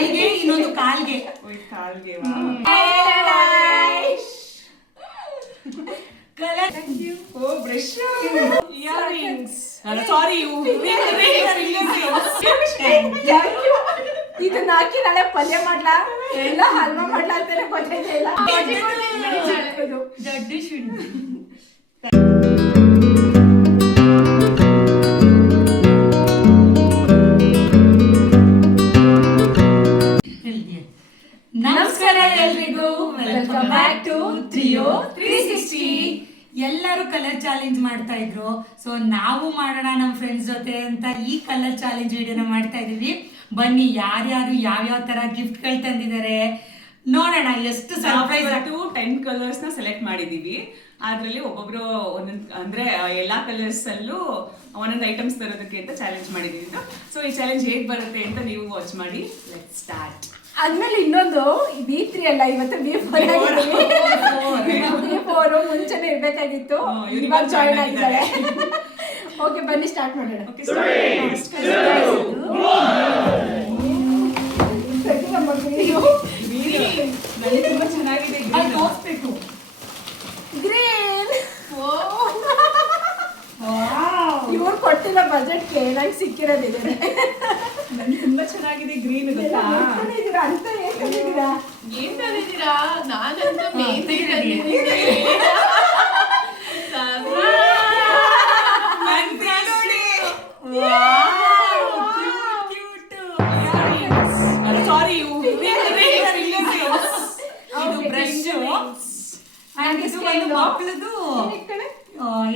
ಕೈಗೆ ಇನ್ನೊಂದು ಕಾಲ್ಗೆ. Colour brush earrings ಸಾರಿ ಇದನ್ನ ಹಾಕಿ ನಾಳೆ ಪಲ್ಯ ಮಾಡ್ಲಾ ಇಲ್ಲ ಹಲ್ವಾ ಮಾಡ್ಲಾ ಅಂತಾನೆ ಗೊತ್ತೈತೆ ಇಲ್ಲ. ದೊಡ್ಡ ಶುಂಠಿ. ನಮಸ್ಕಾರ ಎಲ್ರಿಗೂ, ವೆಲ್ಕಮ್ ಬ್ಯಾಕ್ ಟು ತ್ರಿಯೋ 360. ಎಲ್ಲರೂ ಕಲರ್ ಚಾಲೆಂಜ್ ಮಾಡ್ತಾ ಇದ್ರು. ಸೊ ನಾವು ಮಾಡೋಣ ನಮ್ಮ ಫ್ರೆಂಡ್ಸ್ ಜೊತೆ ಅಂತ ಈ ಕಲರ್ ಚಾಲೆಂಜ್ ವಿಡಿಯೋನ ಮಾಡ್ತಾ ಇದೀವಿ. ಬನ್ನಿ ಯಾರ್ಯಾರು ಯಾವ್ಯಾವ ತರ ಗಿಫ್ಟ್ಗಳು ತಂದಿದ್ದಾರೆ ನೋಡೋಣ. ಎಷ್ಟು ಸರ್ಪ್ರೈಸ್. 10 ಕಲರ್ಸ್ ನ ಸೆಲೆಕ್ಟ್ ಮಾಡಿದೀವಿ. ಅದ್ರಲ್ಲಿ ಒಬ್ಬೊಬ್ರು ಒಂದೊಂದು ಅಂದ್ರೆ ಎಲ್ಲಾ ಕಲರ್ಸ್ ಅಲ್ಲೂ ಒಂದೊಂದು ಐಟಮ್ಸ್ ತರೋದಕ್ಕೆ ಅಂತ ಚಾಲೆಂಜ್ ಮಾಡಿದೀವಿ. ಸೊ ಈ ಚಾಲೆಂಜ್ ಹೇಗ್ ಬರುತ್ತೆ ಅಂತ ನೀವು ವಾಚ್ ಮಾಡಿ. Let's start. ಆದ್ಮೇಲೆ ಇನ್ನೊಂದು B3 ಅಲ್ಲ, ಇವತ್ತು B4 ಮುಂಚೆನೆ ಇರ್ಬೇಕಾಗಿತ್ತು, ಇವಾಗ ಜಾಯಿನ್ ಆಗಿದ್ದಾರೆ. ಓಕೆ ಬನ್ನಿ ಸ್ಟಾರ್ಟ್ ಮಾಡೋಣ. ತುಂಬಾ ಚೆನ್ನಾಗಿದೆ. ಗ್ರೀನ್. ಇವ್ರು ಕೊಟ್ಟಿಲ್ಲ ಬಜೆಟ್ಗೆ ನಂಗೆ ಸಿಕ್ಕಿರೋದಿದೆ. ತುಂಬಾ ಚೆನ್ನಾಗಿದೆ ಗ್ರೀನ್. ಅಂತ ಏನ್ ತಂದಿದ್ದೀರಾ? ಏನ್ ತಂದಿದ್ದೀರಾ? ನಾನಂತೂ ಮೆಹಂದಿ ತಂದಿದ್ದೀನಿ. ಸಾರಿ ಇದು ಬ್ರಷ್ ಅಂಡ್ ಇದು ಒಂದು ಮಕ್ಕಳದು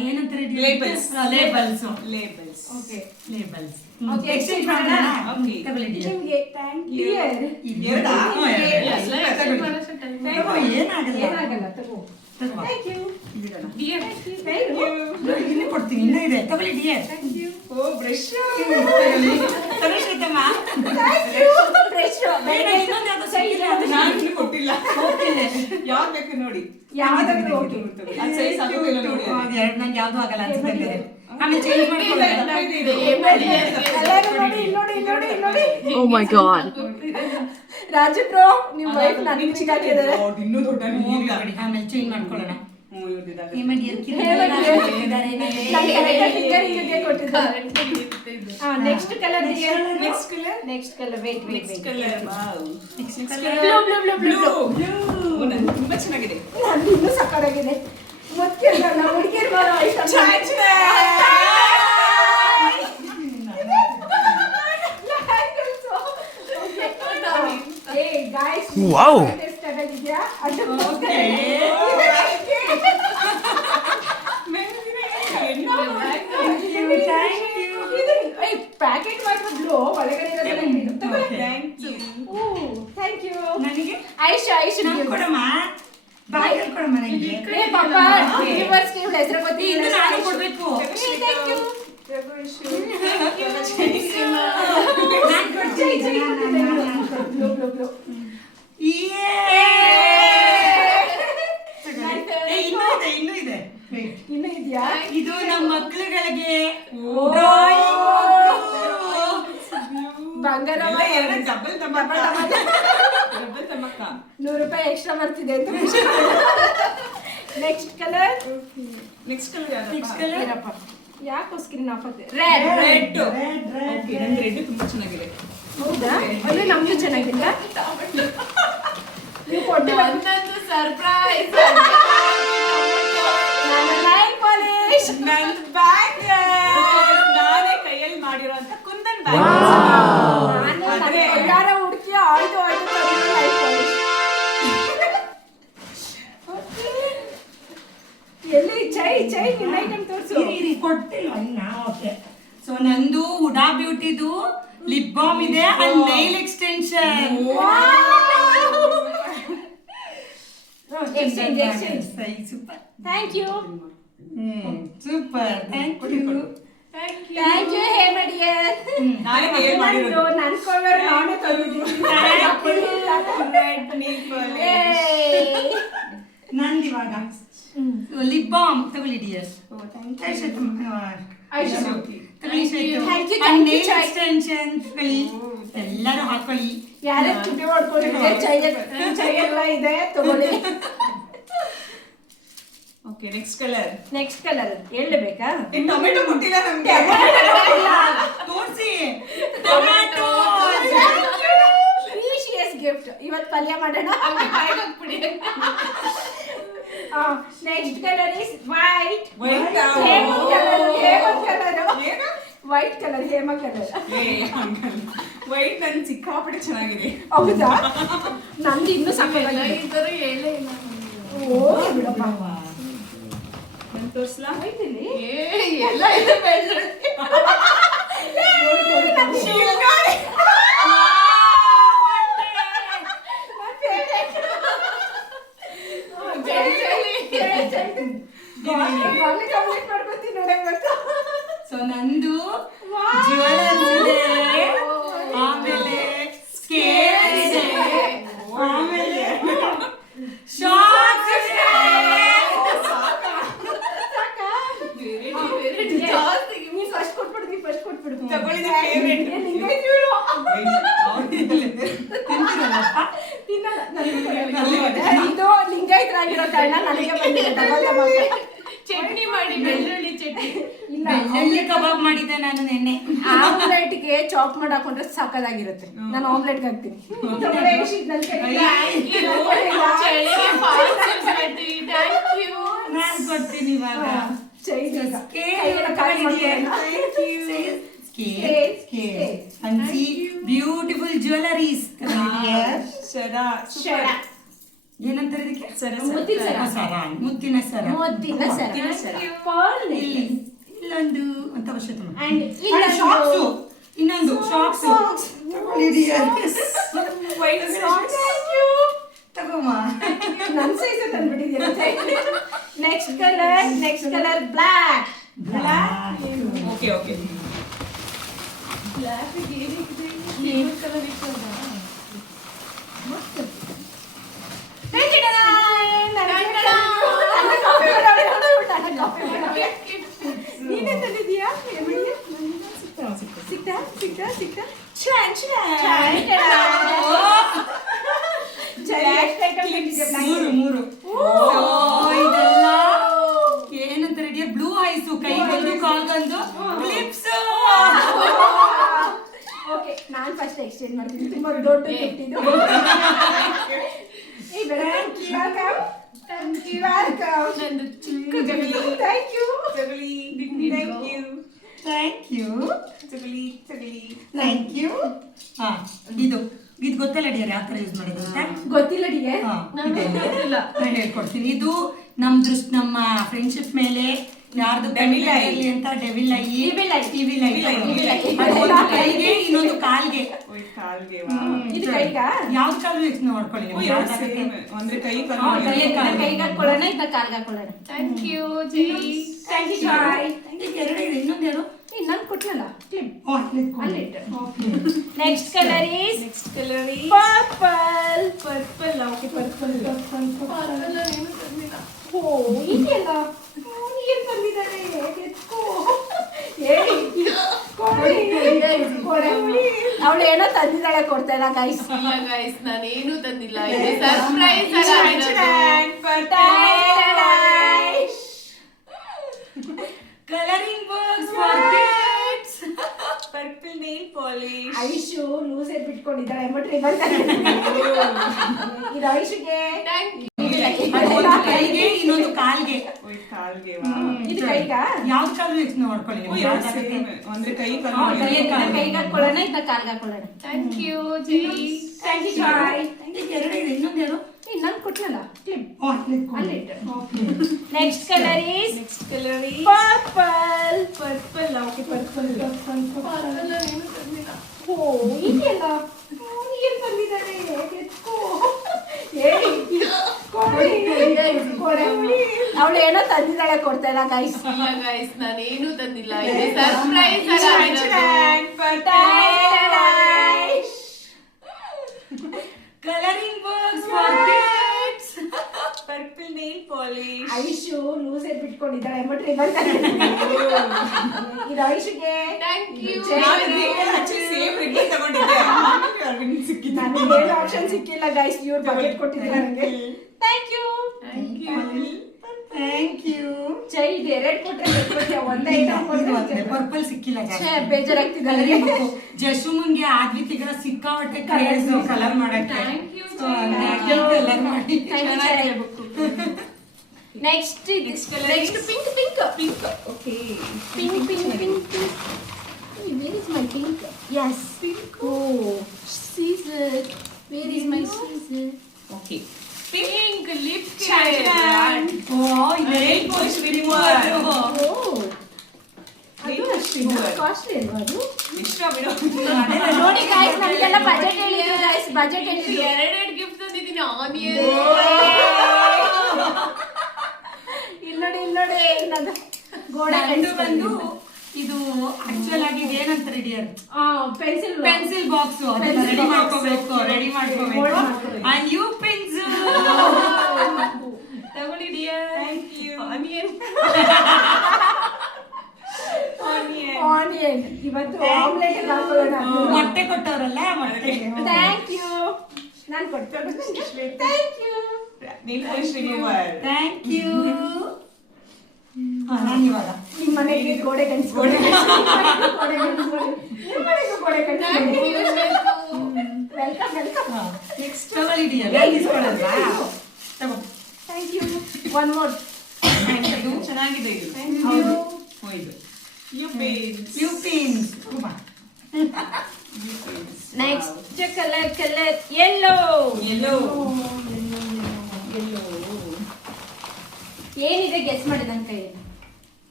ಏನಂತಾರೆ labels. Okay labels. Okay exchange ಮಾಡೋಣ. ತಗೊಳ್ಳಿ ನಿಮಗೆ ಥ್ಯಾಂಕ್ ಯು. ಏನಾಗಲ್ಲ ತಗೋ. Thank you. ಇನ್ನೂ ಕೊಡ್ತೀನಿ, ಇನ್ನೂ ಇದೆ. ತಗೊಳ್ಳಿ ಡಿಯರ್. ಓ ಬ್ರಷ್ ತಗೊಳ್ಳಿ ಶ್ರೀತಮ್ಮ. ಫ್ರೆಶ್ ಇನ್ನೊಂದು ಯಾವ್ದೋ ಸಿಕ್ಕಿಲ್ಲ, ಅದು ನಾನು ಕೊಟ್ಟಿಲ್ಲ. ಯಾವ್ದು ಬೇಕು ನೋಡಿ. ಯಾವ್ದಾದ್ರು ಓಕೆ. ಅದು ಸೈಜ್ ಆಗೋದಿಲ್ಲ ನೋಡಿ. ನಂಗೆ ಯಾವ್ದು ಆಗಲ್ಲ ಅನ್ಸುತ್ತೆ. ಆಮೇಲೆ ಚೇಂಜ್ ಮಾಡ್ಕೊಳ್ಳೋಣ. Oh my god. Raju bro ನಿಮ್ಮ ವೈಫ್ ನನಗೆ ಚಿಕ್ಕಾಗಿದ್ದಾರೆ. ಇನ್ನೂ ದೊಡ್ಡ ಆಮೇಲೆ ಚೇಂಜ್ ಮಾಡ್ಕೊಳ್ಳೋಣ. ನೆಕ್ಸ್ಟ್ ಕಲರ್ ತುಂಬಾ ಚೆನ್ನಾಗಿದೆ. ಇನ್ನೂ ಸಕ್ಕತ್ತಾಗಿದೆ. ಮತ್ತೆ ಹುಡುಗಿರ್ ಬರೋ ಐಟಮ್. Wow. ಪ್ಯಾಕೆಟ್ ಮಾಡಿದ್ರು ಒಳಗಡೆ ಥ್ಯಾಂಕ್ ಯು. ನನಗೆ ಆಯುಷ್ ಕೊಡಮ್ಮ, ಬಾಯಿ ಕೊಡಮ್ಮ. ನನಗೆ ಹೆಸರು ಗೊತ್ತಿ ಇದು ನಾನು ಕೊಡ್ಬೇಕು. Thank you. ನಾನು ಕೊಡ್ತೀನಿ. ಇನ್ನೂ ಇದೆ. ಇನ್ನೂ ಇದೆಯಾ? ಇದು ನಮ್ಮ ಮಕ್ಕಳುಗಳಿಗೆ ಬಂಗಾರಮ್ಮ ಡಬಲ್ ತಮ್ಮಕ್ಕ. 100 ರೂಪಾಯಿ ಎಕ್ಸ್ಟ್ರಾ ಬರ್ತಿದೆ ಅಂತ. ನೆಕ್ಸ್ಟ್ ಕಲರ್ ಯಾಕೋಸ್ಕರ ರೆಡ್. ರೆಡ್ ತುಂಬಾ ಚೆನ್ನಾಗಿದೆ. ಹೌದಾ? ಅಂದ್ರೆ ನಮ್ದು ಚೆನ್ನಾಗಿಲ್ಲ. ನೀವು ಕೊಟ್ಟಿಲ್ಲ. ನನ್ನದು ಸರ್ಪ್ರೈಸ್. Nail polish. ನನ್ನ ಬ್ಯಾಗ್ ನಾನೇ ಕೈಯಲ್ಲಿ ಮಾಡಿರೋಂತ ಕುಂದನ್ ಬ್ಯಾಗ್. ಯಾರ ಹುಡುಕಿ ಆಯ್ತು ನೈಲ್ ಪಾಲಿಶ್. ಎಲ್ಲಿ ಚೈ ನಿನ್ನ ಐಟಮ್ ತೋರಿಸು. ಕೊಟ್ಟಿಲ್ಲ ಇನ್ನ. ಓಕೆ. ಸೊ ನಂದು ಹುಡಾ ಬ್ಯೂಟಿದು ಲಿಪ್ ಬಾಮ್ ಇದೆ and nail extension. Exchange. Super. Thank you. Super. Thank you. Thank you ಹೇಮಡಿಯರ್. ನಾನೇ ಕೈಯಲ್ಲಿ ಮಾಡಿರೋದು. ನನ್ನ ಕೋವರ್ ನಾನೇ ತಂದಿದ್ದೀನಿ. ನಂದು ಇವಾಗ ಲಿಪ್ ಬಾಮ್ ತಗೊಳ್ಳಿ dear. Thank you, Chai. Extensions ಎಲ್ಲರೂ ಹಾಕೊಳ್ಳಿ. ಯಾರ್ಯಾರು ಚುಟ್ಟಿ ಮಾಡ್ಕೊಂಡಿದ್ರೆ ಚೈ ಎಲ್ಲ ಇದೆ ತಗೊಳ್ಳಿ. ಓಕೆ ನೆಕ್ಸ್ಟ್ ಕಲರ್ ಹೇಳಬೇಕಾ? ಟೊಮೆಟೊ ಕೊಟ್ಟಿಲ್ಲ ನಮ್ಗೆ. ತೋರಿಸಿ. Tomato precious gift. ಇವತ್ತು ಪಲ್ಯ ಮಾಡೋಣ. Next colour is white. White white colour Hema colour. White ನನ್ ಸಿಕ್ಕಾಪಟ್ಟೆ ಚೆನ್ನಾಗಿದೆ. ಹೌದಾ? ನಂದು ಇನ್ನೂ ಸಾಕಾಗಿದೆ. ಓ ಬಿಡಪ್ಪ. ನನ್ ತೋರ್ಸ್ಲಾ? ವೈಟ್ ಇಲ್ಲಿ ಎಲ್ಲ ಇದೆ ಬೆಳ್ಳುಳ್ಳಿ. ಸೊ ನಂದು ಜ್ಯುವೆಲರ್ಸ್ ಇದೆ, ಆಮೇಲೆ ಸ್ಕೇಲ್ ಇದೆ, ಆಮೇಲೆ ಶಾರ್ಟ್ಸ್ ಇದೆ. ಫಸ್ಟ್ ಕೊಟ್ಬಿಡು. ತಗೊಳ್ಳಿ ಫೇವರೇಟ್. ಇದು ಲಿಂಗಾಯತರಾಗಿರೋ ಕಾರಣ ನನಗೆ ಬಂದಿದೆ. ಚಟ್ನಿ ಮಾಡಿ ಬೆಳ್ಳುಳ್ಳಿ ಚಟ್ನಿ. ಇಲ್ಲ ಬೆಳ್ಳುಳ್ಳಿ ಕಬಾಬ್ ಮಾಡಿದ್ದೆ ನಾನು ನಿನ್ನೆ. ಆಮ್ಲೆಟ್ಗೆ ಚಾಪ್ ಮಾಡಿ ಹಾಕೊಂಡ್ರೆ ಸಾಕಾಗಿರುತ್ತೆ. ನಾನು ಆಮ್ಲೆಟ್ಗೆ ಹಾಕ್ತೀನಿ. ಚಳಿಗೆ ಪಾರ್ಸಲ್ ಮಾಡಿ ಥ್ಯಾಂಕ್ ಯು. ನಾನು ಕೊಡ್ತೀನಿ ಇವಾಗ. ಬ್ಯೂಟಿಫುಲ್ ಜ್ಯುವೆಲರೀಸ್ ಏನಂತಾರೆ ಇದಕ್ಕೆ? ಮುತ್ತಿನ ಸರ. ಇಲ್ಲಿ ಇಲ್ಲೊಂದು ಅಂತ ಅವಶ್ಯಕ. ಇನ್ನೊಂದು ಶಾಕ್ಸ್ ತಗೋಮ್ಮ. ನನ್ನ ಸೈಜ್ ತಂದ್ಬಿಟ್ಟಿದ್ದೀರಾ. Next colour black. Okay okay black ಏನು ಕಲರ್ ಇರ್ತದ? ನೀನೇ ತಂದಿದ್ದೀಯಾ? ಸಿಕ್ತಾ? ಮೂರು ಇದೆಲ್ಲ ಏನಂತ ರೆಡಿಯ ಬ್ಲೂ ಐಸು ಕೈಗೊಂದು ಕಾಲ್ಗೊಂದು ಕ್ಲಿಪ್ಸ್. ಓಕೆ ನಾನು ಫಸ್ಟ್ ಎಕ್ಸ್ಚೇಂಜ್ ಮಾಡ್ತೀನಿ. ತುಂಬಾ ದೊಡ್ಡ ಗಿಫ್ಟ್ ಇದು. Thank you. ನಂದು ಚಿಕ್ಕ ಥ್ಯಾಂಕ್ ಯು. ಹಾ ಇದು ಗೊತ್ತಲ್ಲ ಡಿಯರ್ ಯಾವ ತರ ಯೂಸ್ ಮಾಡೋದು ಅಂತ? ಗೊತ್ತಿಲ್ಲ ಡಿಯರ್. ನಾನು ಹೇಳ್ಕೊಡ್ತೀನಿ. ಇದು ನಮ್ಮ ಫ್ರೆಂಡ್ಶಿಪ್ ಮೇಲೆ ಯಾರ್ದು ಡೆವಿಲ್ ಐ ಅಂತ ಡೆವಿಲ್ ಐ Evil ಒಂದು ಕೈಗೆ ಇನ್ನೊಂದು ಕಾಲ್ಗೆ. ಇದು ಕೈಗಾ? ಯಾವ್ದು ಕಾಲು ಯೂಸ್ ಮಾಡ್ಕೊಳ್ಳಿ ನೀವು. ಅಂದ್ರೆ ಕೈ ಕೈಗೆ ಹಾಕೊಳ್ಳೋಣ, ಇದನ್ನ ಕಾಲ್ಗೆ ಹಾಕೊಳ್ಳೋಣ. Thank you Jai. Thank you Joy. ಎರಡಿದೆ, ಇನ್ನೊಂದು ಯಾರು? ನಾನು ಕೊಟ್ಟನಲ್ಲ ಕ್ಲಿಪ್. ಅಲ್ಲಿಟ್ಟು. Next colour is purple. Purple. ಏನು ತಂದಿಲ್ಲ. ಓ ಇದೆಯಲ್ಲ ಏನು ತಂದಿದ್ದಾರೆ? ಎತ್ಕೋ. ಅವಳು ಏನೋ ತಂದಿದ್ದಾಳೆ, ಕೊಡ್ತಾ ಇಲ್ಲ ಗೈಸ್. ಇಲ್ಲ ಗೈಸ್ ನಾನು ಏನು ತಂದಿಲ್ಲ. ಇದು surprise. Colouring box for kids. Purple nail polish. Aishu loose hair ಬಿಟ್ಕೊಂಡಿದ್ದಾಳೆ ಎಂಬಟ್ರಿ ಬರ್ತಾರೆ. ಇದು ಐಶುಗೆ. Thank you. ಒಂದು ಕೈಗೆ ಇನ್ನೊಂದು ಕಾಲ್ಗೆ. ಇದು ಕೈಗಾ? ಯಾವ್ದು ಕಾಲು ಯೂಸ್ ಮಾಡ್ಕೊಳ್ಳಿ ನೀವು. ಅಂದ್ರೆ ಕೈ ಕೈಗೆ ಹಾಕೊಳ್ಳೋಣ, ಇದನ್ನ ಕಾಲ್ಗೆ ಹಾಕೊಳ್ಳೋಣ. Thank you Jai. Thank you Joy. ಎರಡಿದೆ, ಇನ್ನೊಂದು ಯಾರು? ನಾನು ಕೊಟ್ಟನಲ್ಲ ಕ್ಲಿಪ್. ಅಲ್ಲಿಟ್ಟು. Next colour is purple. Parcel ಏನು ತಂದಿಲ್ಲ. ಓ ಇದೆಯಲ್ಲ ಏನು ತಂದಿದ್ದಾರೆ? ಎತ್ಕೋ. ಅವಳು ಏನೋ ತಂದಿದ್ದಾಳೆ, ಕೊಡ್ತಾ ಇಲ್ಲ ಗೈಸ್. ಇಲ್ಲ ಗೈಸ್ ನಾನು ಏನು ತಂದಿಲ್ಲ. ಇದು surprise. Colouring box for kids. Purple nail polish. Aishu loose hair ಬಿಟ್ಕೊಂಡು ಇಟ್ಕೊಂಡಿದ್ದಾಳೆ ಬಟ್ ರಿಬನ್ ಇದು ಐಶುಗೆ ಥ್ಯಾಂಕ್ ಯು ಸೇಮ್ ರಿಬ್ಬನ್ ತಗೊಂಡಿದ್ದೆ ಅರವಿಂದ್ ಸಿಕ್ಕಿದ್ದು ನನಗೆ ಏನು ಆಪ್ಷನ್ ಸಿಕ್ಕಿಲ್ಲ ಗೈಸ್ ಇವ್ರು ಬಕೆಟ್ ಕೊಟ್ಟಿದ್ದಾರೆ ನನಗೆ ಥ್ಯಾಂಕ್ ಯು ಥ್ಯಾಂಕ್ ಯು. ಚೈ ಇದು ಎರಡು ಕೊಟ್ಟರೆ ಒಂದೇ ಐಟಮ್ ಕೊಟ್ಟರೆ ಪರ್ಪಲ್ ಸಿಕ್ಕಿಲ್ಲ ಬೇಜಾರಾಗ್ತಿದೆ ಕಲರಿಂಗ್ ಬುಕ್. ಜಶುಮಂಗೆ ಆದ್ವಿತಿಗರ ಸಿಕ್ಕಾಪಟ್ಟೆ ಕ್ರೇಜ್ ಕಲರ್ ಮಾಡಕ್ಕೆ. Thank you, So, ಹಂಗಾಗಿ ಕಲರ್ ಮಾಡಿ next next pink pink pink okay pink pink pink where is my pink yes pink oh scissor where is my scissor okay pink lip oh Nail polish remover. Oh ಅದು ಅಷ್ಟು costly ಅಲ್ವಾ ಅದು ಇಷ್ಟ ಬಿಡು ನೋಡಿ guys ನಮಗೆಲ್ಲ budget ಹೇಳಿದ್ರು guys budget ಹೇಳಿದ್ರು ಎರಡೆರಡು ಗಿಫ್ಟ್ ತಂದಿದ್ದೀನಿ ಆನಿಯನ್ ಇಲ್ಲಿ ನೋಡಿ ಇನ್ನೊಂದು ಗೋಡೆ ನಂದು ಬಂದು ಇದು ಆಕ್ಚುಯಲ್ ಆಗಿ ಏನಂತಾರೆ dear pencil pencil box Pencil ready box. ಮಾಡ್ಕೋಬೇಕು Hold ಮಾಡ್ಕೋಬೇಕು. ಅಂಡ್ ಯು ಪಿನ್ಸ್ ತಗೊಳ್ಳಿ dear thank you onion onion ಇವತ್ತು ಆಮ್ಲೆಟ್ ಹಾಕೊಳ್ಳೋಣ ಮೊಟ್ಟೆ ಕೊಟ್ಟವರಲ್ಲ ಮೊಟ್ಟೆ. ಥ್ಯಾಂಕ್ ಯು ನಾನು ಕೊಡ್ತೇನೆ thank you nail polish remover. Thank you. ನಾನು ಇವಾಗ ನಿಮ್ಮ ಮನೆಗೆ ಗೋಡೆ ಕಣಿಸ್ಕೊಡಿ ಗೋಡೆ ಕಣಿಸ್ಕೊಡಿ ನಿಮ್ಮ ಮನೆಗೂ ಗೋಡೆ ಕಣಿಸ್ಕೊಡಿ ವೆಲ್ಕಮ್ ವೆಲ್ಕಮ್ ನೆಕ್ಸ್ಟ್ ತಗೊಳ್ಳಿ ಡಿಯರ್ ಇಸ್ಕೊಳ್ಳಲ್ವಾ ತಗೋ. ಥ್ಯಾಂಕ್ ಯು ಒನ್ ಮೋರ್ ಇದು ಚೆನ್ನಾಗಿದೆ ಇದು ಹೌದು ಓ ಇದು U pens U pins next colour yellow yellow ಏನಿದೆ ಗೆಸ್ ಮಾಡಿದಂತೆ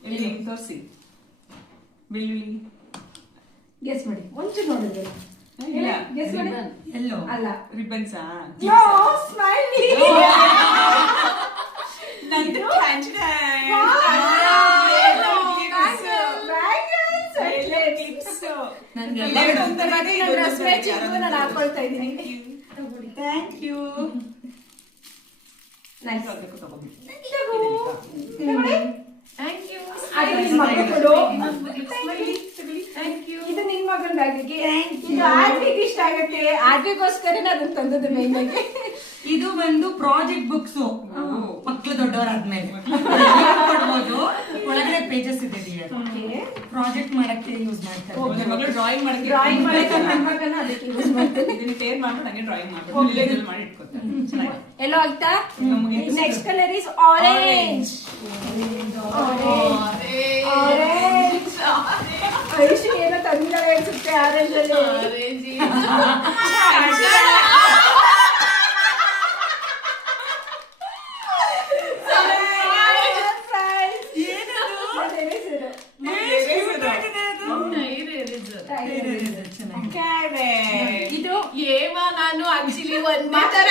ಎಲ್ಲಿ ತೋರಿಸಿ ಬೆಳ್ಳುಳ್ಳಿ ಗೆಸ್ ಮಾಡಿ ಒಂಚೂರು ನೋಡಿದ್ರೆ ಇಲ್ಲ ಗೆಸ್ ಮಾಡಿ ಎಲ್ಲೋ ಅಲ್ಲ ರಿಬ್ಬನ್ಸಾ ನೋ ಸ್ಮೈಲಿ ನಂದು ನಾನು ಹಾಕೊಳ್ತಾ ಇದ್ದೀನಿ ಥ್ಯಾಂಕ್ ಯು. ಥ್ಯಾಂಕ್ ಯು ಅದು ನಿನ್ ಮಗ ಕೊಡು ಥ್ಯಾಂಕ್ ಯು ಇದು ನಿನ್ ಮಗಂದಾಗಿಗೆ ಇದು ಆದ್ವಿಗೆ ಇಷ್ಟ ಆಗತ್ತೆ ಆದ್ವಿಗೋಸ್ಕರನೇ ಅದನ್ನ ತಂದದ್ದು ಮೇನ್ ಆಗಿ ಇದು ಬಂದು ಪ್ರಾಜೆಕ್ಟ್ ಬುಕ್ಸ್ ಮಕ್ಕಳು ದೊಡ್ಡವರಾದ್ಮೇಲೆ ಕೊಡ್ಬೋದು. ಒಳಗಡೆ ಪೇಜಸ್ ಇದೆ ಡಿಯರ್ ಪ್ರಾಜೆಕ್ಟ್ ಮಾಡಕ್ಕೆ ಯೂಸ್ ಮಾಡ್ತಾರೆ. ಮಗಳು ಡ್ರಾಯಿಂಗ್ ಮಾಡಕ್ಕೆ ಡ್ರಾಯಿಂಗ್ ಮಾಡಕ್ಕೆ ನನ್ನ ಮಗನ ಅದಕ್ಕೆ ಯೂಸ್ ಮಾಡ್ತೀನಿ ಇದನ್ನ ಟೇರ್ ಮಾಡ್ಬಿಟ್ಟು ಹಂಗೆ ಡ್ರಾಯಿಂಗ್ ಮಾಡ್ಬಿಟ್ಟು ವಿಲೇಜಲ್ಲಿ ಮಾಡಿ ಇಟ್ಕೊತಾರೆ ಚೆನ್ನಾಗಿದೆ ಎಲ್ಲೋ ಆಗ್ತಾ ನಮಗೆ next colour is orange orange Aishu ಏನೋ ತಂದಿಲ್ಲ ಅನ್ಸುತ್ತೆ ಆರೆಂಜ್ ಅಲ್ಲಿ ಇದು ಏಮಾ ನಾನು ಆಕ್ಚುಲಿ ಒಂದೇ ತರ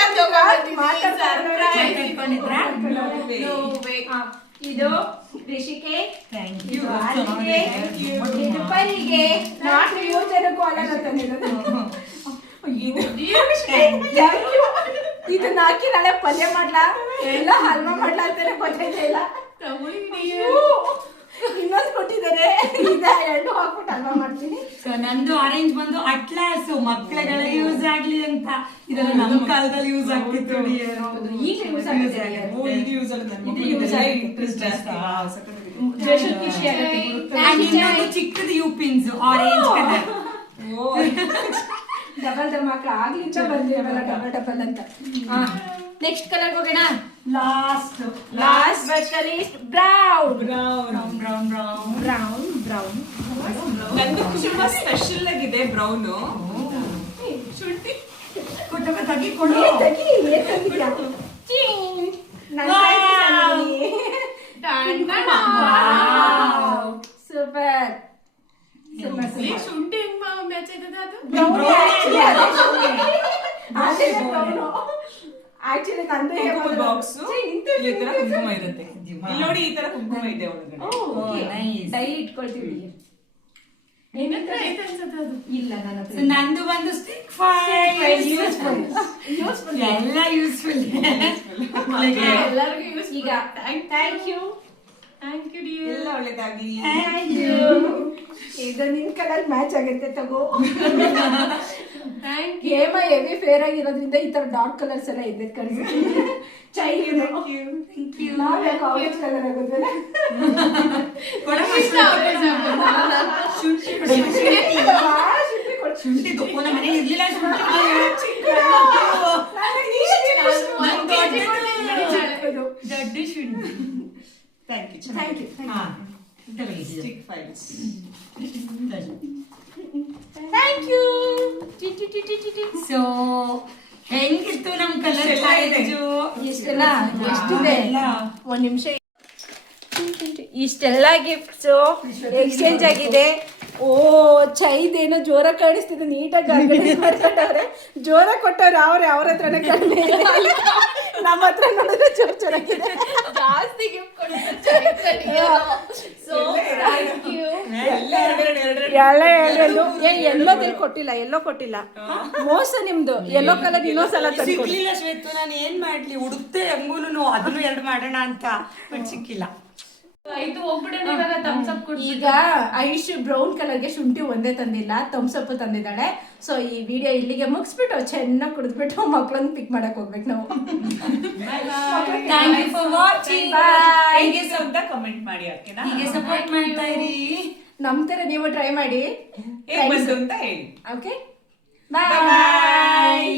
ಇದು ರಿಷಿಕೆ ಥ್ಯಾಂಕ್ ಯು. ಇದು ಪರಿಗೆ ನಾಟ್ ಯೂಸ್ ಏನಕ್ಕೂ ಅಲ್ಲ ತಂದಿರೋದು ಇದನ್ನ ಹಾಕಿ ನಾಳೆ ಪಲ್ಯ ಮಾಡ್ಲಾ ಎಲ್ಲ ಹಲ್ವಾ ಮಾಡ್ಲಾ ಅಂತಾನೆ ಗೊತ್ತೈತೆ ಇಲ್ಲ ಇನ್ನೊಂದು ಕೊಟ್ಟಿದ್ದಾರೆ ಇದ ಎರಡು ಹಾಕ್ಬಿಟ್ಟು ಹಲ್ವಾ ಮಾಡ್ತೀನಿ ಸೊ ನಂದು ಆರೆಂಜ್ ಬಂದು ಅಟ್ಲಾಸ್ ಮಕ್ಕಳಿಗೆಲ್ಲ ಯೂಸ್ ಆಗ್ಲಿ ಅಂತ. ಇದೆಲ್ಲ ನಮ್ಮ ಕಾಲದಲ್ಲಿ ಯೂಸ್ ಆಗ್ತಿತ್ತು dear. ಈಗ ಯೂಸ್ ಆಗುತ್ತೆ ಓ ಇದು ಯೂಸ್ ಆಗುತ್ತೆ ನನ್ನ ಇದು use ಆಗುತ್ತೆ. ಇಂಟ್ರೆಸ್ಟ್ ಜಾಸ್ತಿ ಸಕ್ಕತ್ತಾಗಿದೆ ಜೋಶನ್ ಖುಷಿ ಆಗುತ್ತೆ And ಇನ್ನೊಂದು ಚಿಕ್ಕದು U pins orange colour. Oh double ಧಮಾಕ ಆಗ್ಲಿಂದ ಬಂದಿರಲ್ಲ ಡಬಲ್ ಡಬಲ್ ಅಂತ ನೆಕ್ಸ್ಟ್ ಕಲರ್ ಹೋಗೋಣ last last but least brown brown brown brown brown brown ನಂದು ತುಂಬಾ ಸ್ಪೆಷಲ್ ಆಗಿದೆ ಬ್ರೌನ್ ಶುಂಠಿ ಕೊಟ್ಟೆ ತಗಿ ಕೊಡು. ತಗಿ ತಂದಿದ್ಯಾ ಚಿಂಗ್ ಸೂಪರ್ ಸೂಪರ್ ಸೂಪರ್ ಶುಂಠಿ ಹೆಂಗ್ ಮ್ಯಾಚ್ ಆಯ್ತದ ಅದು ಆಕ್ಚುಲಿ ನಂದು ಕುಂಕುಮ ಬಾಕ್ಸ್ ಈ ತರ ಕುಂಕುಮ ಇರುತ್ತೆ ಇಲ್ಲಿ ನೋಡಿ ಈ ತರ ಕುಂಕುಮ ಇದೆ ಒಳಗಡೆ ನೈಸ್. ಡೈಲಿ ಇಟ್ಕೊಳ್ತೀವಿ ಏನಂದ್ರೆ ಐತೆ ಅನ್ಸತ್ತೆ ಅದು ಇಲ್ಲ ನನ್ನ ಹತ್ರ So ನಂದು ಬಂದು ಸ್ಟಿಕ್ ಫೈಲ್ ಯೂಸ್ಫುಲ್ ಎಲ್ಲ ಯೂಸ್ಫುಲ್. ಎಲ್ಲರಿಗೂ ಯೂಸ್ ಈಗ thank you thank you dear. ಎಲ್ಲ ಒಳ್ಳೇದಾಗ್ಲಿ. ಇದು ನಿನ್ ಕಲರ್ ಮ್ಯಾಚ್ ಆಗುತ್ತೆ ತಗೋ. ಥ್ಯಾಂಕ್ ಯು. ಹೇಮ ಹೆವಿ ಫೇರ್ ಆಗಿರೋದ್ರಿಂದ ಈ ತರ ಡಾರ್ಕ್ ಕಲರ್ಸ್ ಎಲ್ಲ ಇದೆ ಕಳಿಸಿ. ಚೈ ನಾವ್ ಯಾಕೆ ಆರೆಂಜ್ ಕಲರ್ ಆಗೋದ್ವಲ್ಲ. ಶುಂಠಿ ತುಪ್ಪ ನಮ್ಮ ಮನೆಗೆ ಇರ್ಲಿಲ್ಲ. ದೊಡ್ಡ ಶುಂಠಿ. Thank you. Stick files. Thank you. So ಹೆಂಗಿತ್ತು ನಮ್ ಕಲರ್ ಎಲ್ಲ ಇದೆ. ಇಷ್ಟೆಲ್ಲ ಎಷ್ಟಿದೆ? ಒಂದ್ ನಿಮಿಷ. ಇಷ್ಟೆಲ್ಲ ಗಿಫ್ಟ್ಸು ಎಕ್ಸ್ಚೇಂಜ್ ಆಗಿದೆ. ಓ ಚೈದೇನೋ ಜೋರ ಕಾಣಿಸ್ತಿದೆ, ನೀಟಾಗಿ ಆರ್ಗನೈಸ್ ಮಾಡ್ಕೊಂಡವ್ರೆ. ಜೋರ ಕೊಟ್ಟವ್ರೆ ಅವ್ರ ಹತ್ರನೇ ಕಡಿಮೆ ಇದೆ. ನಮ್ಮ ಹತ್ರ ನೋಡಿದ್ರೆ ಜೋರಾಗಿದೆ. ಜಾಸ್ತಿ ಗಿಫ್ಟ್ ಕೊಡ್ತಾರೆ. So thank you. ಎಲ್ಲ ಎರಡೆರಡು. ಎಲ್ಲೋ ಎಲ್ಲೋದಲ್ಲಿ ಕೊಟ್ಟಿಲ್ಲ, ಎಲ್ಲೋ ಕೊಟ್ಟಿಲ್ಲ. ಮೋಸ ನಿಮ್ದು. ಎಲ್ಲೋ ಕಲರ್ ಇನ್ನೊಂದ್ಸಲ ತಂದ್ಕೊಡಿ. ಸಿಗ್ಲಿಲ್ಲ ಶ್ವೇತು, ನಾನು ಏನ್ ಮಾಡ್ಲಿ, ಹುಡುಕ್ತೆ ಹೆಂಗೂನು ಅದನ್ನು 2 ಮಾಡೋಣ ಅಂತ, ಬಟ್ ಸಿಕ್ಕಿಲ್ಲ. ಆಯ್ತು ಹೋಗ್ಬಿಡೋಣ ಇವಾಗ. ಥಮ್ಸ್ ಅಪ್ ಕೊಡಿ. ಈಗ ಐಶ್ ಬ್ರೌನ್ ಕಲರ್ಗೆ ಶುಂಠಿ ಒಂದೇ ತಂದಿಲ್ಲ, ಥಮ್ಸ್ ಅಪ್ ತಂದಿದ್ದಾಳೆ. ಸೊ ಈ ವಿಡಿಯೋ ಇಲ್ಲಿಗೆ ಮುಗಿಸ್ಬಿಟ್ಟು ಚೆನ್ನಾಗಿ ಕುಡಿದ್ಬಿಟ್ಟು ಮಕ್ಳನ್ನ ಪಿಕ್ ಮಾಡಕ್ ಹೋಗ್ಬೇಕು ನಾವು. Thank you for watching. ಹೇಗೆ ಅಂತ ಕಮೆಂಟ್ ಮಾಡಿ, ಓಕೆನಾ? ಹೀಗೆ ಸಪೋರ್ಟ್ ಮಾಡ್ತಾ ಇರಿ. ನಮ್ ತರ ನೀವು ಟ್ರೈ ಮಾಡಿ. ಹೇಗೆ ಬಂತು ಅಂತ ಹೇಳಿ. Okay bye. ಬಾಯ್.